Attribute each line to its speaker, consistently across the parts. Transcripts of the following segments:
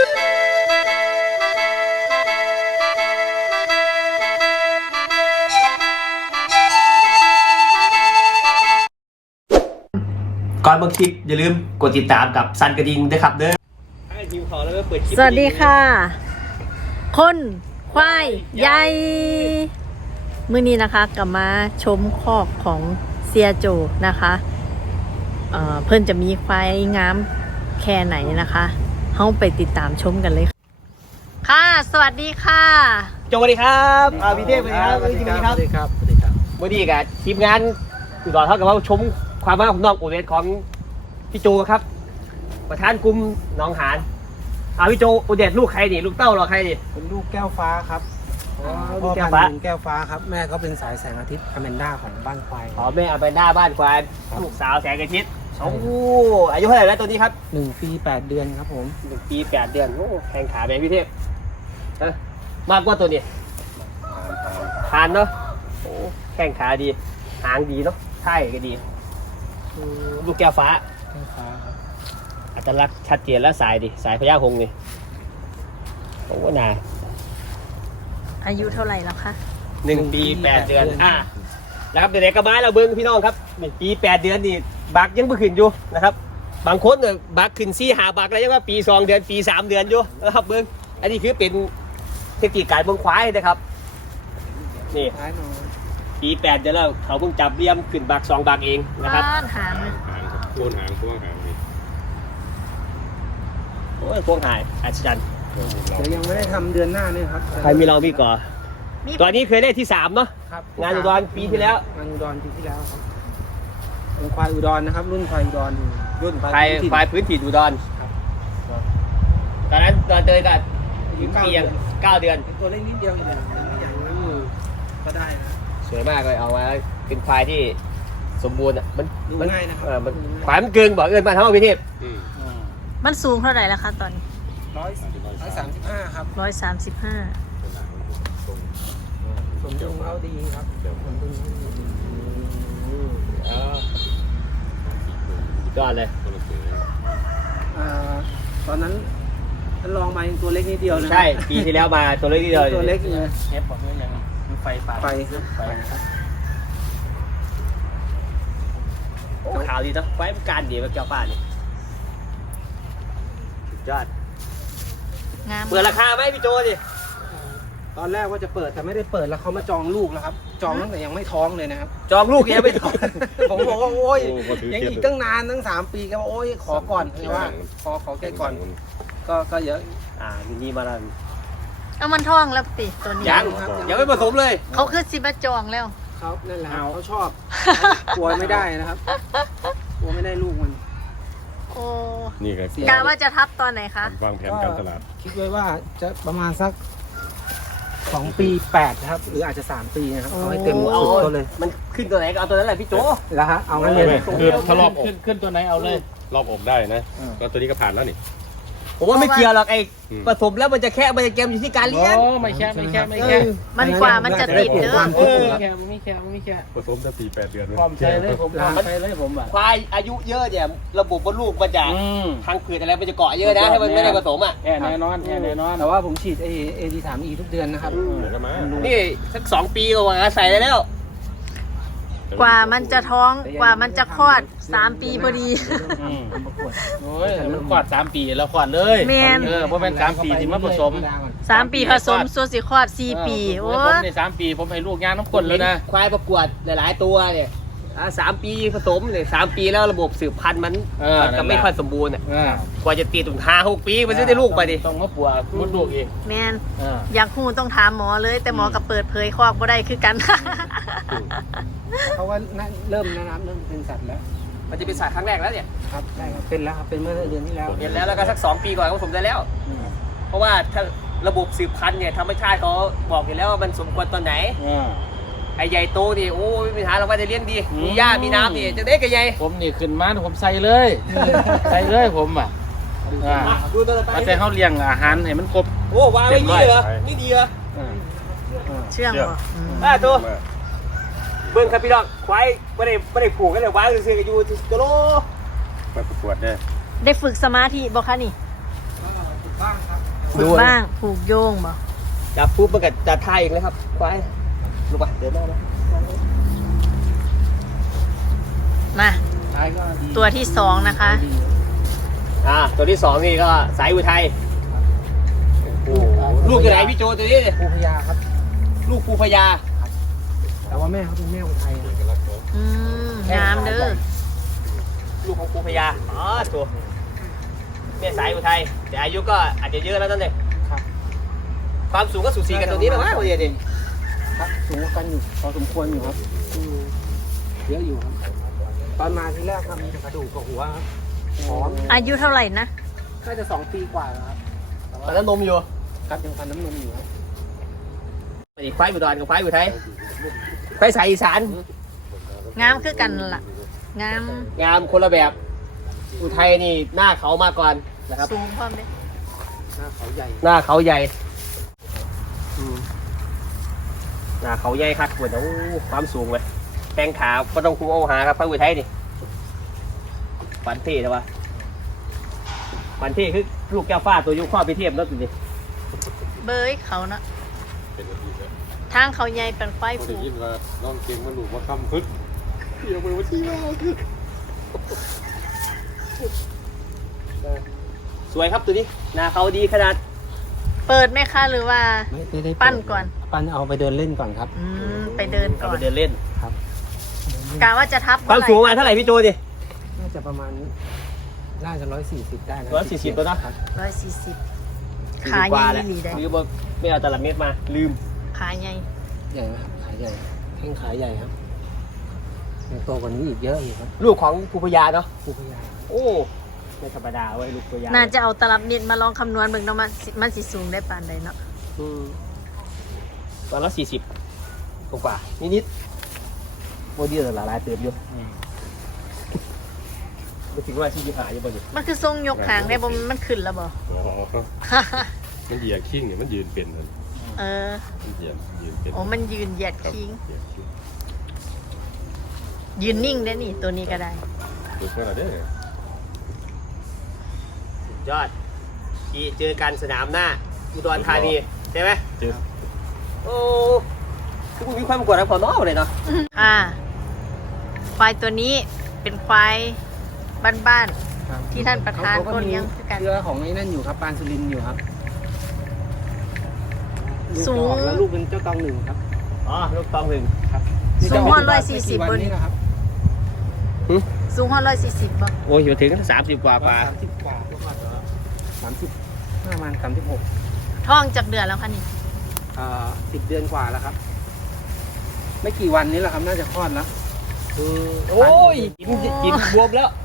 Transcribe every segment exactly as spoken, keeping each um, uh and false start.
Speaker 1: ก่อนเบิ่งคลิปอย่าลืมกดติดตามกับซันกระดิ่งด้วยครับเด้อสวัสดีค่ะคนควายใหญ่มื้อนี้นะคะกลับมาชมคอกของเซียโจนะคะเอ่อเพิ่นจะมีควายงามแค่ไหนนะคะเฮาไปติดตามชมกันเลยค่ะสวัสดีค่ะโจสวัสดีครับอาพี่เทพสวัสดีครับสวัสดีครับสวัสดีครับสวัสดีครับวันนี้กับทีมงานอุดรเท่ากับว่าชมความว่าของน้องอุเรศของพี่โจครับประธานกลุ่มหนองหานอาพี่โจอุเดชลูกใครดิลูกเต้าหรอใครดิ
Speaker 2: เป็นลูกแก้วฟ้าครับพ่อพันธุ์แก้วฟ้าครับแม่ก็เป็นสายแสงอาทิตย์อแมนด้าของบ้านควาย
Speaker 1: อ๋อแม่อแมนด้าบ้านควายลูกสาวแสงอาทิตย์โอ้อายุเท่าไหร่แล้วตัวนี้ครับ
Speaker 2: หนึ่งปีแปดเดือนครับผม
Speaker 1: หนึ่งปีแปดเดือนโอ้แข่งขาแม่พี่เทพมากกว่าตัวนี้ทานเนาะโอ้แข่งขาดีหางดีเนาะใช่ก็ดีลูกแก้วฟ้า
Speaker 2: แก้วฟ้าครับ
Speaker 1: อัตลักษณ์ชัดเจนและสายดิสายพญาหงส์นี่โอ้นาอายุเท่าไหร่แล้วคะหนึ่งปีแปดเดือนอ่ะแล้วครับเด็กๆกระไม้เราเบิ้งพี่น้องครับหนึ่งปีแปดเดือนนี่บักยังไม่ขึ้นอยู่นะครับบางคนเนี่ยบักขึ้นซี่หาบักแล้วยังว่าปีสองเดือนปีสามเดือนอยู่นะครับเบิ้งอันนี้คือเป็นเทคนิคการเบิ้งควายนะครับนี่ปีแปดเดือนแล้วเขาเพิ่งจับเลี้ยมขึ้นบักสองบักเองนะครับหางโคนหางโคนหางนี่โอ้ยโคนหายอัศจรรย์
Speaker 2: เดี๋ยวยังไม่ได้ทำเดือนหน้าเนี่ยครับ
Speaker 1: ใครมีเรามีก่อตอนนี้เคยได้ที่สามเนาะงานอุดรปีที่แล้ว
Speaker 2: งานอุดรปีที่แล้วครับเป็นควายอุดรนะครับรุ่นควายอุดรรุ่น
Speaker 1: ควายควายพื้นถิ่นอุดรตอนนั้นตอนเจอกันถึงปียังเก้าเดือน
Speaker 2: ตัวเล็กนิดเดียวเองไม่ใหญ่ก็ได้นะ
Speaker 1: สวยมากเลยเอาไว้เป็นควายที่สมบูรณ์อ่ะมัน
Speaker 2: มันง่ายนะครับ
Speaker 1: มันควายมันเกินบอกเอิญมาทั้งประเทศ
Speaker 3: มันสูงเท่าไหร่แล้วคะตอนนี้
Speaker 2: ร้อยร้อยสามสิบห้าครับ
Speaker 3: ร้อยสามสิบห้า
Speaker 2: สมดุลเขาดีครับสมดุล
Speaker 1: ยอดเลย
Speaker 2: ตอนนั้นท่านลองมาตัวเล็กนิดเดียวนะ
Speaker 1: ใช่ปีที่แล้วมาตัวเล็กนิดเดียว
Speaker 2: ตัวเล็กเลย
Speaker 1: เชฟบอกว่ายังไฟป่า
Speaker 2: ไฟครับไฟครับ
Speaker 1: โอ้ขาวดีนะไฟมันการดีแบบแก้วป้านี่ยอดเปิดราคาไหมพี่โจดิ
Speaker 2: ตอนแรกว่าจะเปิดแต่ไม่ได้เปิดแล้วเขามาจองลูกแล้วครับจองตั้งแต่ยังไม่ท้องเลยนะครับ
Speaker 1: จองลูกยังไม่ท้อง
Speaker 2: ผมบอกว่าโอ้ยยังอีกตั้งนานตั้งสามปีก็ว่าโอ้ยขอก่อนเลยว่าขอขอแค่ก่อนก็ก็เยอะ
Speaker 1: อ่าทีนี้มาแล้ว
Speaker 3: เอามันท้องแล้วติตัวนี้
Speaker 1: ยังยังไม่ผสมเลย
Speaker 3: เขาคือสิบจองแล้ว
Speaker 2: เขานั่นแหละเขาชอบกลัวไม่ได้นะครับกลัวไม่ได้ลูกมัน
Speaker 3: โอ้นี่ครับกะว่าจะทับตอนไหนคะ
Speaker 4: วางแผนการตลาด
Speaker 2: คิดไว้ว่าจะประมาณสักสองปีแปดครับหรืออาจจะสามปีนะครับเอาให้เต็มสุดตัวเลย
Speaker 1: มันขึ้นตัวไหนก็เอาตัวนั้นแหละพี่โจ
Speaker 2: แล้วฮะเอางั้นเลย
Speaker 4: คือถ้ารอบขึ้นขึ้นตัวไหนเอาเลยรอบอบได้นะก็ตัวนี้ก็ผ่านแล้วนี่
Speaker 1: ผมว่าไม่เกี่ยวหรอกไอ้ผสมแล้วมันจะแค่มันจะเกมอยู่ที่การเลี้ยง
Speaker 4: ไม่แค่ไม่แค่ไม่แค่
Speaker 3: มันกว่ามันจะติดเด้อ
Speaker 4: เออแค่ไม่แค่ไม่แค่ผสมจะสี่แปดเดือน
Speaker 1: ความใจเลยผมใจเลยผมแบบควายอายุเยอะเนี่ยระบบว่าลูกมันจะทางผืดอะไรมันจะเกาะเยอะนะให้มันไม่ได้ผสมอ่ะ
Speaker 4: แค่แน่นอนแค่แน่นอน
Speaker 2: แต่ว่าผมฉีดเอเอดีสามอีทุกเดือนนะครับ
Speaker 1: นี่สักสองปีก็ว่าใส่แล้ว
Speaker 3: กว่ามันจะท้องกว่ามันจะคลอดสามปีพอดี
Speaker 4: โอ้ยมันคลอดสามปีแล้วคลอดเลย
Speaker 3: แมน
Speaker 4: เออเพราะเป็นสามปีที่มาผสม
Speaker 3: สามปีผสมส่วนสิคลอดสี่ปี
Speaker 4: โอ้ผมในสามปีผมให้ลูกย่างน้ำข้นแล้วนะ
Speaker 1: ควายประกวดหลายๆตัวเนี่ยสามปีผสมเนี่ยสามปีแล้วระบบสืบพันธุ์มันก็ไม่ค่อยสมบูรณ์อ่ะกว่าจะตีถึงห้าหกปีมันจะได้ลูกไปดิ
Speaker 4: ต้องมาปวดมดลูกเอง
Speaker 3: แมนอยากหูต้องถามหมอเลยแต่หมอก็เปิดเผยคอกบ่ได้คือกัน
Speaker 2: เขาว่าเริ่มนะครับเริ่มเป็นสัตว์แล้ว
Speaker 1: มันจะเป็นสัตว์ครั้งแรกแล้วเนี่ย
Speaker 2: ครับใช่ครับเป็นแล้วครับเป็นเมื่อเดือนที่แล้ว
Speaker 1: เป็นแล้วแล้วก็สักสองปีก่อนก็ผสมได้แล้วเพราะว่าถ้าระบบสืบพันธุ์เนี่ยธรรมชาติเขาบอกอยู่แล้วว่ามันสมควรตอนไหนไอ้ใหญ่โตดิโอ้ไม่มีปัญหาเราว่าจะเลี้ยงดีมีหญ้ามีน้ำดิจะได้กับใหญ่
Speaker 4: ผมนี่ขึ้นมาผมใส่เลยใส่เลยผมอ่ะ
Speaker 1: ดูตัวไป
Speaker 4: แต่เขาเลี้ยงอาหารให้มันครบ
Speaker 1: โอ้วางไว้นี่เหรอนี่ดีเหรอ
Speaker 3: เชื่องเหรอ
Speaker 1: อ่าตัวเบิ้งครับพี่น้องควายไม่ได้ไม่ได้ผูกกันเลยวางซื้อกันอยู่ตัวโล
Speaker 4: ไปประกวดได้
Speaker 3: ได้ฝึกสมาธิบอกคะนี่
Speaker 2: ฝึกบ้างครับ
Speaker 3: ฝึกบ้างผูกโยงบ่
Speaker 1: จับปุ๊บมันก็จะท่าเองเลยครับควายลูกป่ะเดินหน้านะ
Speaker 3: มา
Speaker 2: ท้ายก็ดี
Speaker 3: ตัวที่สองนะคะ
Speaker 2: ดี
Speaker 1: อ่าตัวที่สองนี่ก็สายอุทัยโอ้โหลูกอยู่ไหนพี่โจตัวนี้
Speaker 2: ปูพญาครับ
Speaker 1: ลูกปูพญา
Speaker 2: แต่ว่าแม่เขาเป็นแม่อุทัยนะ
Speaker 3: อืมงามเด้อ
Speaker 1: ลูกของปูพญาอ๋อตัวแม่สายอุทัยแต่อายุก็อาจจะเยอะแล้วนั่นเอง
Speaker 2: ครับ
Speaker 1: ความสูงก็สูสีกันตรงนี้นะวะโอ้ยดิ
Speaker 2: ครับสูงกว่ากันอยู่พอสมควรอยู่ครับเยอะอยู่ครับตอนมาที่แรกครับมีแต่กระดูกกับหัวครับหอม
Speaker 3: อายุเท่าไหร่นะ
Speaker 2: น่าจะสองปีกว่าแล้วครับแต่
Speaker 1: ตอน
Speaker 2: ว่า
Speaker 1: นั้นนมอยู่
Speaker 2: ครับยังฟันน้ำนมอยู่ครับ
Speaker 1: อีกควายอุดรกับควายอุทัยควายสายอีสาน
Speaker 3: งามคือกันล่ะ งาม
Speaker 1: งามคนละแบบ อุทัยนี่หน้าเขามาก่อนนะครับ
Speaker 3: สูงพร้อมเด้
Speaker 2: หน้าเขาใหญ่
Speaker 1: หน้าเขาใหญ่อืมหน้าเขาใหญ่ครับเหมือนโอ้ความสูงเลยแข้งขาก็ต้องคูเอาหาครับพระอุทัยนี่ปันเท่นะวะปันเท่คือลูกแก้วฟ้าตัวยุคข้อไปเทียบแล้วสิ
Speaker 3: เบยเขาเนาะ
Speaker 4: เป็นอาทิตย์แล้ว
Speaker 3: ทางเขาใหญ่เป็นไฟ
Speaker 4: เขา
Speaker 3: ผู
Speaker 4: ได้
Speaker 3: ก
Speaker 4: ยินว่าน้องเก่งมันหนูมาคำพึ่งเที่ยวไปวันที่ว่าคือ
Speaker 1: สวยครับตัวนี้หน้าเขาดีขนาด
Speaker 3: เปิดไหมคะหรือว่า
Speaker 2: ไม่ได้ได้
Speaker 3: ปั้นก่อน
Speaker 2: ปั้นเอาไปเดินเล่นก่อนครับ
Speaker 3: อืมไปเดินก่
Speaker 1: เอา
Speaker 3: อ
Speaker 1: ไป
Speaker 3: น
Speaker 1: เดินเล่น
Speaker 2: ครับ
Speaker 3: กะว่าจะทับ
Speaker 1: ความสูงประมาณเท่าไหร่พี่โจดิ
Speaker 2: น่าจะประมาณน่าจะร้อยสี่สิบได้นะ
Speaker 1: ร้อยสี่สิบตัวนะ
Speaker 3: ร้อยสี่สิบขาให
Speaker 1: กว่า
Speaker 3: ญ่
Speaker 1: แล้ว
Speaker 3: หลีได้
Speaker 1: ลืมว่าไม่เอาตลับเมตรมา ลืม
Speaker 3: ขาใหญ่
Speaker 2: ใหญ่ไหมครับขาใหญ่แข้งขาใหญ่ครับยังโตกว่านี้อีกเยอะอยู่ครับ
Speaker 1: ลูกของภูพยาเนาะ
Speaker 2: ปูพญา
Speaker 1: โอ้ไม่ธรรมดาเว้ยลูกภูพยา
Speaker 3: น่าจะเอาตลับเน็ตมาลองคำนวณเบิ่งเนาะมันสิมันสิสูงได้ปานใดเนาะ
Speaker 1: อืมตอนละสี่สิบกว่าๆนิดๆโมดี้หลายหลายๆเติมอยู่ไม่ถึงว่าที่ยี่หาอยู่บ่เนี่ย
Speaker 3: มันคือทรงยกหางได้บ่มันขึ้นแล้วบ่
Speaker 4: อ๋อมันเหยียดขิ้งเนี่ยมันยืนเป็นเลย
Speaker 3: เออ
Speaker 4: มันเหยียดยืนเป็น
Speaker 3: โอ้มันยืนเหยียดคิง
Speaker 4: เหยียดขิ้ง
Speaker 3: ยืนนิ่งได้นี่ตัวนี้ก็ได้
Speaker 4: ดูเพื่อนอะไรเนี่ย
Speaker 1: สุดยอดที่เจอกันสนามหน้าอุดรธานีใช่ไหม
Speaker 4: เจอ
Speaker 1: โอ้คือมึงมีความกดดันพอน้อเลยเนาะ
Speaker 3: อ่าควายตัวนี้เป็นควายบ้าน
Speaker 2: ครับ
Speaker 3: ที่ท่านประธาน
Speaker 2: เขก็
Speaker 3: ก็
Speaker 2: มี
Speaker 3: เลี้ยงคือกัน
Speaker 2: เชื้อของไอ้นั่นอยู่ครับปานสุรินทร์อยู่ครับลูก
Speaker 3: สูง
Speaker 2: จะออกแล้วลูกเป็นเจ้าตองหนึ่งครับ
Speaker 1: อ๋อลูกตองหนึ่ง
Speaker 2: ครับ
Speaker 3: สูงห้าร้อยสี่สิบ
Speaker 2: ไม่กี่วันนี้นะครับ
Speaker 3: สูงห้าร้อยสี่สิบบ่
Speaker 1: โอ้ยอยู่ถึงสามสิบกว่าป่า
Speaker 2: สามสิบกว่าสามสิบประมาณสามสิบหก
Speaker 3: ท้องจากเดือนแล้วค่ะนี่
Speaker 2: อ่าสิบเดือนกว่าแล้วครับ ไม่กี่วันนี้แหละครับน่าจะคลอดแล้ว
Speaker 1: โอ้ยกินกินบวมแล้ว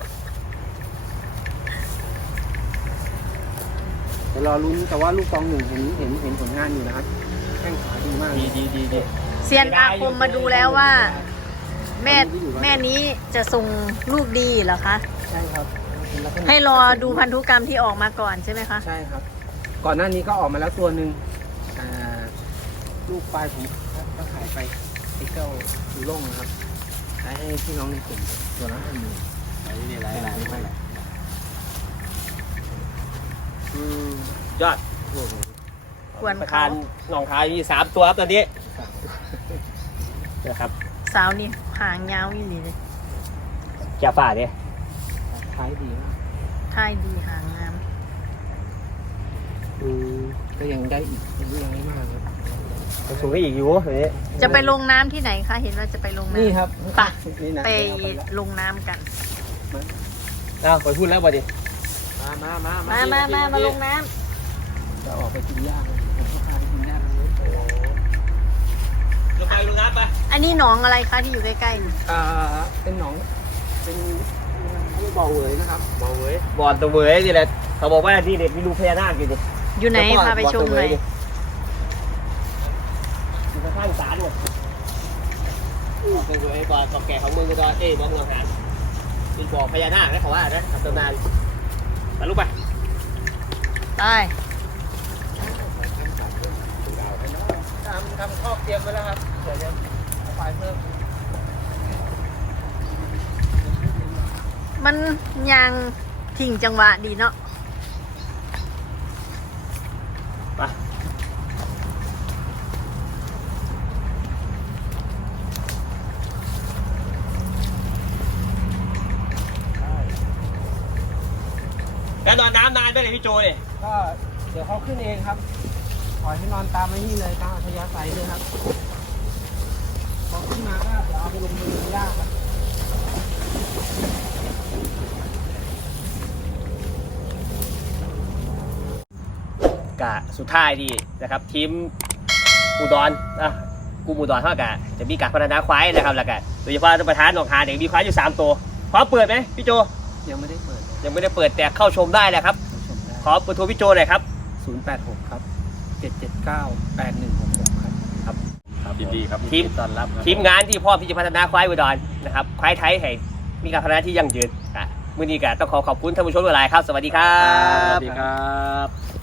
Speaker 2: เดี๋ยวรอลุ้นแต่ว่าลูกตองหนึ่งเห็นเห็นเห็นผลงานอยู่นะครับแข้งขาดีมาก
Speaker 1: ดีดีดีดี
Speaker 3: เซียนอาคมมาดูแล้วว่า แม่แม่นี้จะส่งลูกดีเหรอคะ
Speaker 2: ใช่ครับเป็นลักษณะ
Speaker 3: ให้รอดูพันธุกรรมที่ออกมาก่อนใช่ไหมคะ
Speaker 2: ใช่ครับ ก่อนหน้านี้ก็ออกมาแล้วตัวหนึ่งอ่าลูกปลายผมก็ขายไปไอ้เจ้าดูโล่งนะครับขายให้พี่น้องในกลุ่มตัวละห้าหมื่น
Speaker 1: นี่หลายหลายไปหลายอืมยอด
Speaker 2: โอ้โห
Speaker 3: ควร
Speaker 1: ประ
Speaker 3: เขา
Speaker 1: ธานหนองคายมีสามตัวครับตอนนี้นะครับ
Speaker 3: สาวนี่หางยาวอีหลีเลย
Speaker 1: แก้วฝ่าเนี่ย
Speaker 2: ขายดีมาก
Speaker 3: ท่ายดีหางงาม
Speaker 1: อืม
Speaker 2: ก็ยังได้อีกอายุยังไม่มากครับ
Speaker 1: มันสูงได้อีกอยู่ตัวนี้
Speaker 3: จะไปลงน้ำที่ไหนคะ เห็นว่าจะไปลงน้ำ
Speaker 2: นี่ครับ
Speaker 3: ไป
Speaker 2: นี่นะ
Speaker 3: ไป
Speaker 2: เดี๋ยวเอาละ
Speaker 3: ลงน้ำกัน
Speaker 1: อ้าวไปพูดแล้วบ่ดิ
Speaker 2: มามามา
Speaker 3: มามามามาลงน้
Speaker 2: จะออกไปกินหญ้าเลยผมก็พาไปกินหญ้าตรงนี้
Speaker 1: ลงไปลงน้ำไป
Speaker 3: ำอันนี้หนองอะไรคะที่อยู่ใกล้ๆนี่
Speaker 2: อ่าเป็นหนองเป็นบ่อเหวยนะครับ
Speaker 1: บ่อเว้ยบ่อตะเวยนี่แหละเขาบอกว่านี่เด็กมีรูพญานาคอยู่ดิ
Speaker 3: อยู่ไหนพาไปชมหน่อย
Speaker 1: อยู่ข้างศาลหมดเป็นไอ้บ่อตอกแก่ของเมืองอุดรเอ้ยบ่อเมืองหานมีบ่อพญานาคนะเขาว่านะตำนานไปลูกไป
Speaker 3: ไป
Speaker 2: ทำทำคอกเตรียมไว้แล้วครับเดี๋ยวจะเอาไปเพิ่ม
Speaker 3: มันยางทิ้งจังหวะดีเนาะ
Speaker 1: านด้วยเลยพี่โจเนี่ย
Speaker 2: ก็เดี๋ยวเขาขึ้นเองครับปล่อยให้นอนตามไว้นี่เลยตามอัธยาศัยเลยครับพอขึ้นมาก็เดี๋ยวเอาไปลงมือย่างครับ
Speaker 1: กะสุดท้ายดีนะครับทีมอุดรอ่ะกูอุดรเท่ากับจะมีการพัฒนาควายนะครับแล้วก็โดยเฉพาะประธานหนองหานเนี่ยมีควายอยู่สามตัวพร้อมเปิดไหมพี่โจ
Speaker 2: ยังไม่ได้เปิด
Speaker 1: ยังไม่ได้เปิดแต่เข้าชมได้นะครับ
Speaker 2: ชมได้
Speaker 1: ขอเบอร์โทรพี่โจหน่อยครับ
Speaker 2: ศูนย์แปดหกครับเจ็ดเจ็ดเก้าแปดหนึ่งหกหกครับ
Speaker 4: ครับยินดีครับ
Speaker 1: ทีม
Speaker 4: ต้อนรับครับ
Speaker 1: ทีมงานที่พร้อมที่จะพัฒนาควายอุดรนะครับควายไทยให้มีการพัฒนาที่ยั่งยืนอ่ะมื้อนี้ก็ต้องขอขอบคุณท่านผู้ชมหลายๆครับสวัสดีครั
Speaker 4: สวั
Speaker 1: บ
Speaker 4: สดีครับ